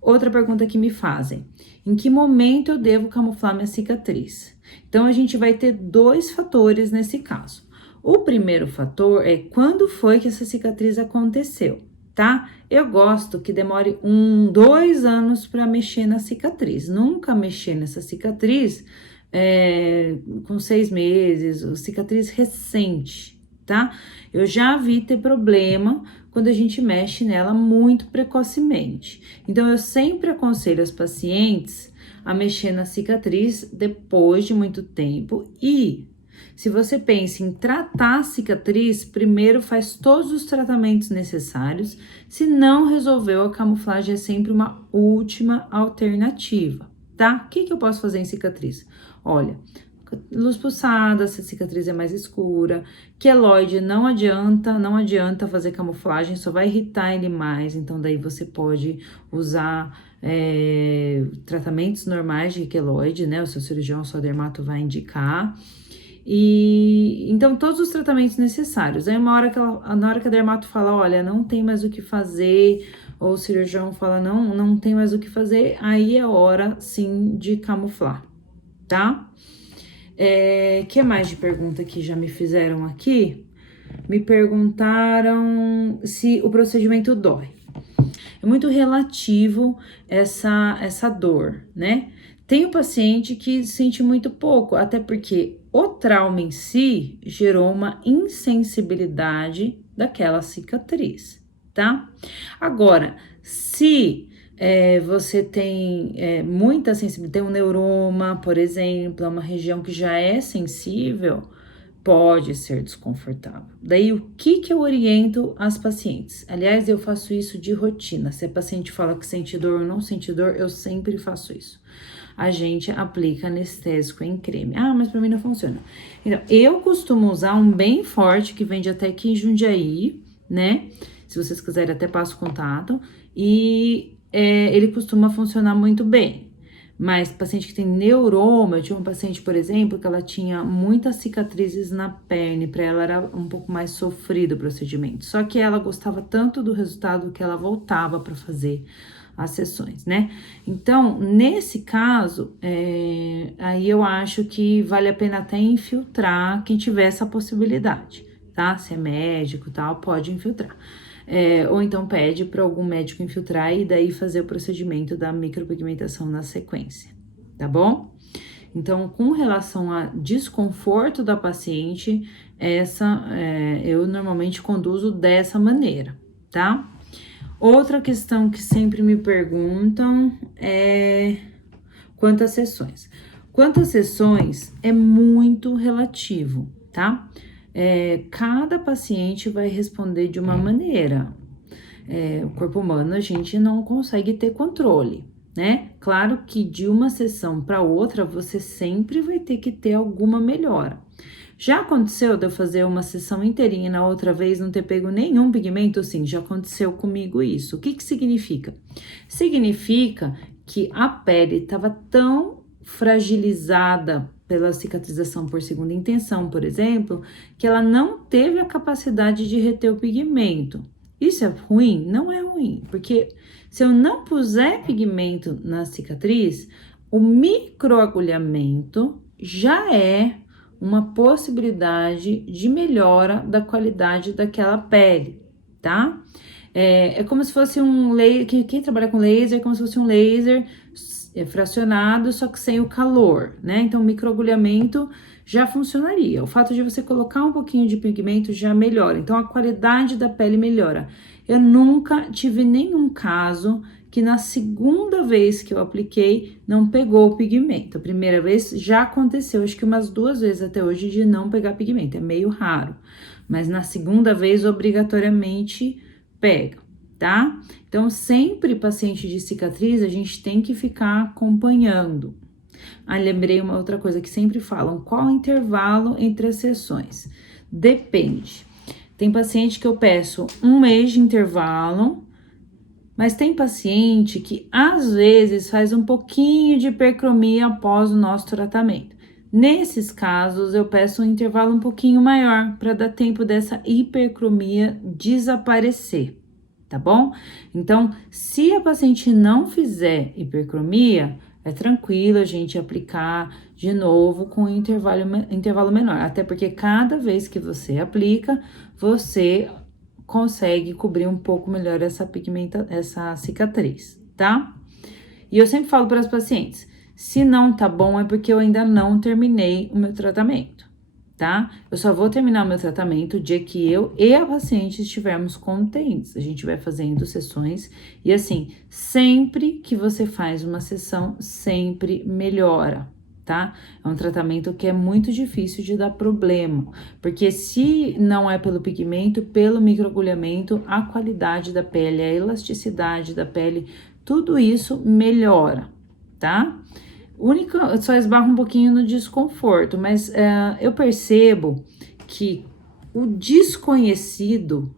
Outra pergunta que me fazem: em que momento eu devo camuflar minha cicatriz? Então, a gente vai ter dois fatores nesse caso. O primeiro fator é quando foi que essa cicatriz aconteceu, tá? Eu gosto que demore 2 anos para mexer na cicatriz. Nunca mexer nessa cicatriz com 6 meses, cicatriz recente, tá? Eu já vi ter problema quando a gente mexe nela muito precocemente. Então, eu sempre aconselho as pacientes a mexer na cicatriz depois de muito tempo. E se você pensa em tratar a cicatriz, primeiro faz todos os tratamentos necessários. Se não resolveu, a camuflagem é sempre uma última alternativa, tá? O que eu posso fazer em cicatriz? Olha, luz pulsada, se a cicatriz é mais escura. Queloide não adianta fazer camuflagem, só vai irritar ele mais. Então, daí você pode usar tratamentos normais de queloide, né? O seu cirurgião, o seu dermato vai indicar. E então, todos os tratamentos necessários. Aí, na hora que a dermato fala, olha, não tem mais o que fazer, ou o cirurgião fala, não tem mais o que fazer, aí é hora, sim, de camuflar, tá? Que mais de pergunta que já me fizeram aqui? Me perguntaram se o procedimento dói. É muito relativo essa dor, né? Tem o paciente que sente muito pouco, até porque o trauma em si gerou uma insensibilidade daquela cicatriz, tá? Agora, se você tem muita sensibilidade, tem um neuroma, por exemplo, é uma região que já é sensível, pode ser desconfortável. Daí, o que eu oriento as pacientes? Aliás, eu faço isso de rotina. Se a paciente fala que sente dor ou não sente dor, eu sempre faço isso. A gente aplica anestésico em creme. Ah, mas pra mim não funciona. Então, eu costumo usar um bem forte, que vende até aqui em Jundiaí, né? Se vocês quiserem, até passo o contato. E ele costuma funcionar muito bem. Mas paciente que tem neuroma, eu tinha uma paciente, por exemplo, que ela tinha muitas cicatrizes na perna, e para ela era um pouco mais sofrido o procedimento. Só que ela gostava tanto do resultado que ela voltava para fazer as sessões, né? Então, nesse caso, aí eu acho que vale a pena até infiltrar quem tiver essa possibilidade, tá? Se é médico e tal, pode infiltrar. Ou então pede para algum médico infiltrar e daí fazer o procedimento da micropigmentação na sequência, tá bom? Então, com relação a desconforto da paciente, eu normalmente conduzo dessa maneira, tá? Outra questão que sempre me perguntam é quantas sessões. Quantas sessões é muito relativo, tá? Cada paciente vai responder de uma maneira. O corpo humano a gente não consegue ter controle, né? Claro que de uma sessão para outra você sempre vai ter que ter alguma melhora. Já aconteceu de eu fazer uma sessão inteirinha e na outra vez não ter pego nenhum pigmento? Sim, já aconteceu comigo isso. O que significa? Significa que a pele estava tão fragilizada pela cicatrização por segunda intenção, por exemplo, que ela não teve a capacidade de reter o pigmento. Isso é ruim? Não é ruim, porque se eu não puser pigmento na cicatriz, o microagulhamento já é uma possibilidade de melhora da qualidade daquela pele, tá? É como se fosse um laser, quem trabalha com laser é como se fosse um laser fracionado, só que sem o calor, né? Então, o microagulhamento já funcionaria. O fato de você colocar um pouquinho de pigmento já melhora. Então, a qualidade da pele melhora. Eu nunca tive nenhum caso que na segunda vez que eu apliquei não pegou o pigmento. A primeira vez já aconteceu, acho que umas 2 vezes até hoje, de não pegar pigmento. É meio raro. Mas na segunda vez, obrigatoriamente, pega, tá? Então, sempre paciente de cicatriz, a gente tem que ficar acompanhando. Lembrei uma outra coisa que sempre falam, qual o intervalo entre as sessões? Depende. Tem paciente que eu peço 1 mês de intervalo, mas tem paciente que às vezes faz um pouquinho de hipercromia após o nosso tratamento. Nesses casos, eu peço um intervalo um pouquinho maior para dar tempo dessa hipercromia desaparecer, tá bom? Então, se a paciente não fizer hipercromia, é tranquilo a gente aplicar de novo com intervalo menor, até porque cada vez que você aplica, você consegue cobrir um pouco melhor essa cicatriz, tá? E eu sempre falo para as pacientes, se não tá bom é porque eu ainda não terminei o meu tratamento, tá? Eu só vou terminar o meu tratamento o dia que eu e a paciente estivermos contentes. A gente vai fazendo sessões e assim, sempre que você faz uma sessão, sempre melhora, tá? É um tratamento que é muito difícil de dar problema, porque se não é pelo pigmento, pelo microagulhamento, a qualidade da pele, a elasticidade da pele, tudo isso melhora, tá? Só esbarra um pouquinho no desconforto, mas eu percebo que o desconhecido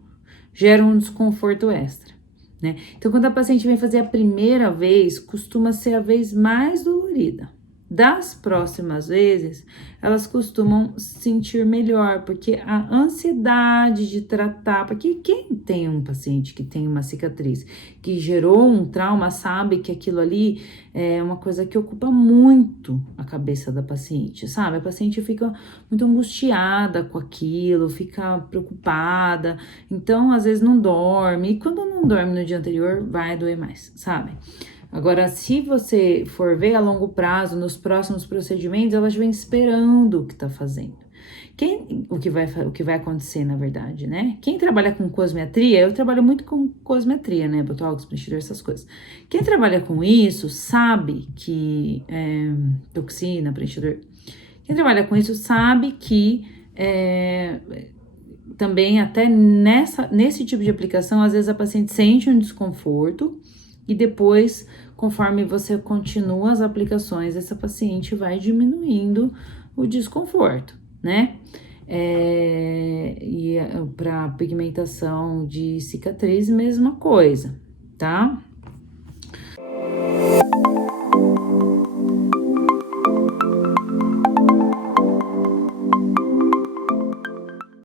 gera um desconforto extra, né? Então, quando a paciente vem fazer a primeira vez, costuma ser a vez mais dolorida. Das próximas vezes, elas costumam sentir melhor, porque a ansiedade de tratar, porque quem tem um paciente que tem uma cicatriz, que gerou um trauma, sabe que aquilo ali é uma coisa que ocupa muito a cabeça da paciente, sabe? A paciente fica muito angustiada com aquilo, fica preocupada, então às vezes não dorme, e quando não dorme no dia anterior, vai doer mais, sabe? Agora, se você for ver a longo prazo, nos próximos procedimentos, elas vêm esperando o que tá fazendo. O que vai acontecer, na verdade, né? Quem trabalha com cosmetria, eu trabalho muito com cosmetria, né? Botox, preenchidor, essas coisas. Quem trabalha com isso sabe que toxina, preenchidor. Quem trabalha com isso sabe que também até nesse tipo de aplicação, às vezes a paciente sente um desconforto e depois, conforme você continua as aplicações, essa paciente vai diminuindo o desconforto, né? E para pigmentação de cicatriz, mesma coisa, tá?